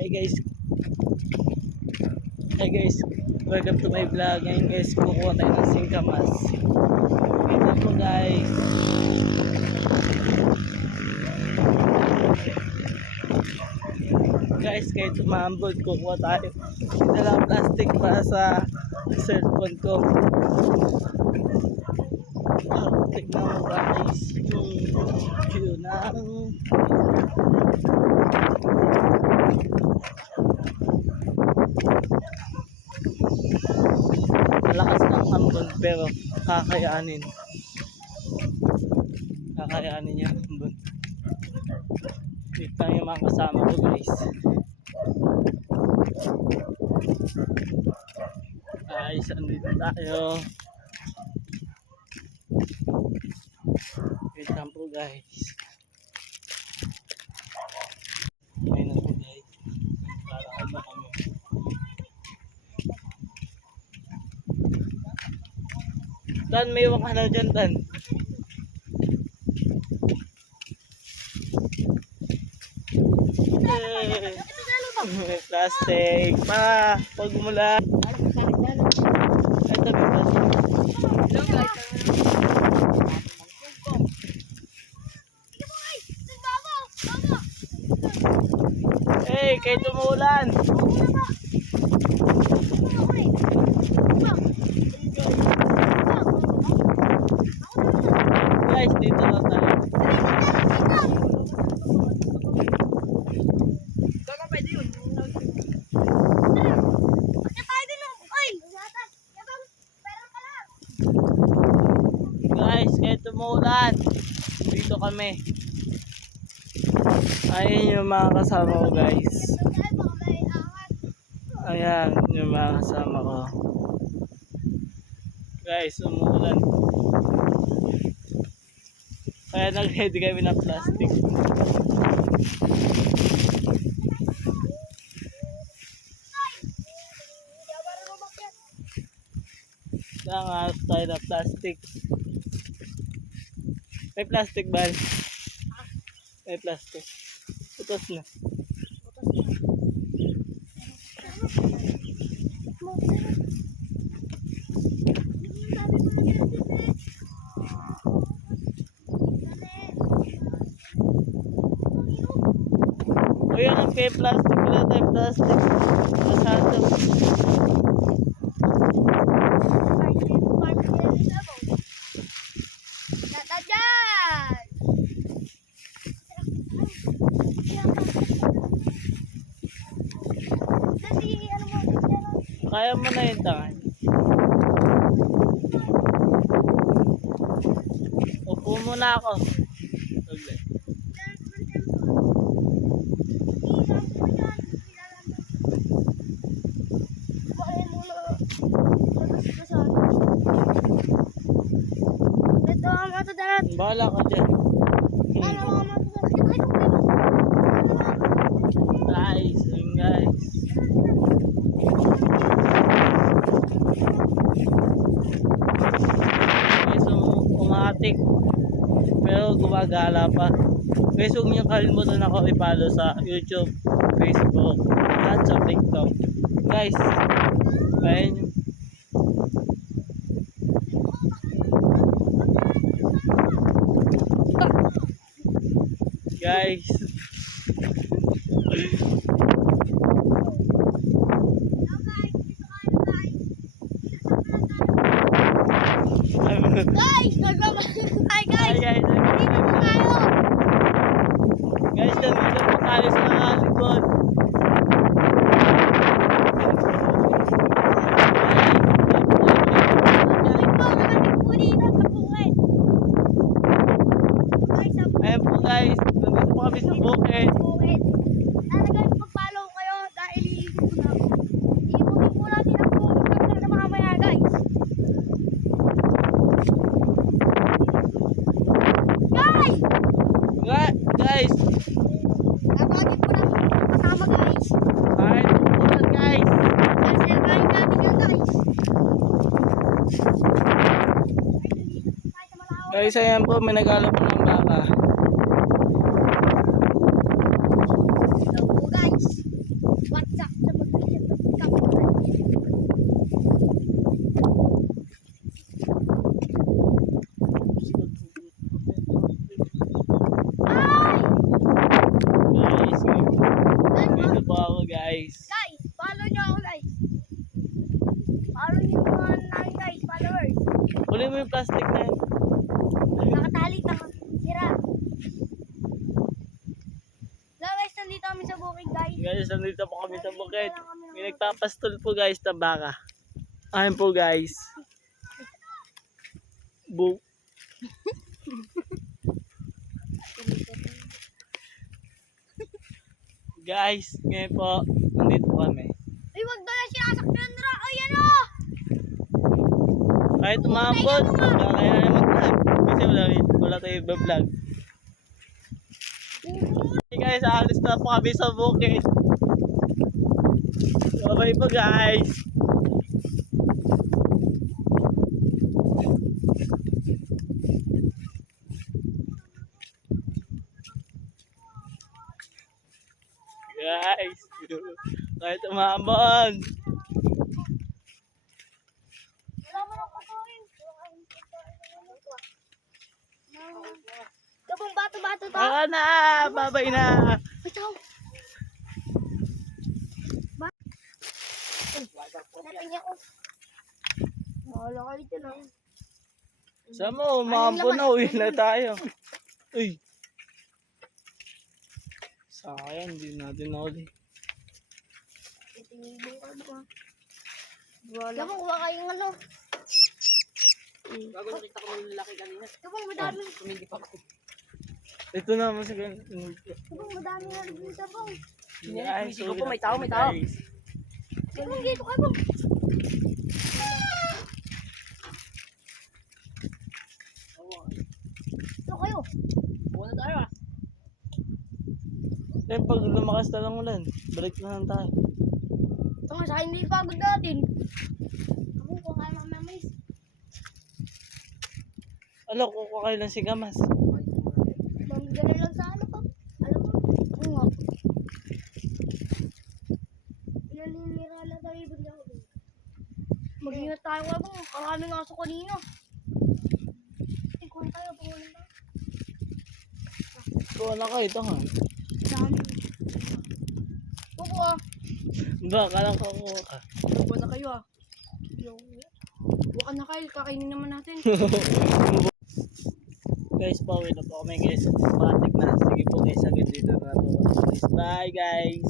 Hi guys. Hi guys. Welcome to my vlog. Ngayon guys, kukuha tayo ng singkamas. Ito po guys. Guys, kahit umambod, kukuha tayo. Dalang plastic para sa cellphone ko. Tignan mo guys. View ng malakas ng ambon pero kakayanin yung ambon. Dito lang yung mga kasama ko guys. Guys, andito tayo. Wait lang po guys. Ayun na po guys. Naglalakad na kami. Dan, may iwan ka na dyan, Dan. May plastic. Pag mula. Ito may plastic. Hey, kahit umuulan. Guys, dito lang tayo. Guys, kahit umuulan, dito kami. Ayun yung mga kasama ko guys. Ayan yung mga kasama ko. Guys, umuulan. Kaya nag-ready kami ng plastic. Nangas tayo ng plastic. May plastic ba? May plastic. Utos na. O yun ang may plastic. Wala tayong plastic. Masado. Kaya mo na yung tangan. Upo muna ako. Okay. Bahala ka dyan. Guys, yun guys. Guys, umatik. Pero gumagala pa. Guys, huwag niyo kalimutan ako i-follow sa YouTube, Facebook, at sa TikTok. Guys, ayun. Guys. Hi guys! Guys, Dito po tayo! guys, nandito po tayo sa likod. Ayan po guys, nandito po kami sa bukid. Talagang pag-follow kayo dahil iipunin po natin ang bukid na mamaya guys. Guys, Tatawagin po natin ang kasama guys. kain po na guys. Sasirkahin natin yan guys. Guys, ayan po, may nag-alap po ng baka. Hello po guys. Huli mo yung plastic na yun. Nakatali, sira. Hello guys, nandito kami sa bukid guys. Guys, nandito po kami sa bukid. May nagpapastol po guys na baka. Ayun po guys. Guys, ngayon po, nandito po kami. Ay, wag daw yan sinasakyan nila. Ay, ano? Kahit umambot, kaya na mag-vlog. Kasi wala tayo i-vlog. Hey guys, alis na po kami sa bukid. Bye po guys. Guys, kahit umambon. Wala mo nang kakain. Kapag bato-bato to. Baka na, babay na. Bitaw. Natin ako. Wala kayo dyan ah. Saan mo, umambon na, uwi na tayo. Uy. Sayang, hindi natin nauli. Itinibong ka ba? Wala mo, kuha kayong ano. Bago nakita ko ng lalaki kanina. Kapag madami. Tumigip ako. Ito na, masakit. Kapag madami na rin sa bang. Guys, Sigaw po, may tao, may tao. guys. Kapag dito ka bang. Ito kayo. Buwan na tayo ah. Eh, pag lumakas na lang ulan, balik na lang tayo. Ito nga sa akin, hindi pagod natin. Ako, kung kaya mamamis. Alo, kukuha kayo lang si Gamas. Mamigala lang sa ano pa. Alam mo? Oo nga. Naninira na tayo ibang ako. Mag-ingat tayo ka bang. Maraming aso kanina. Ikuhan tayo, pangulan tayo. Kuha na kayo, ito nga. Dami. Oo ah. Baka lang kukuha ka. Buwan na kayo ah. Yung Buwan na kayo, kakainin naman natin. Guys, pauwi na po kami guys. Patik na. Sige po guys, agad dito na po. Bye guys.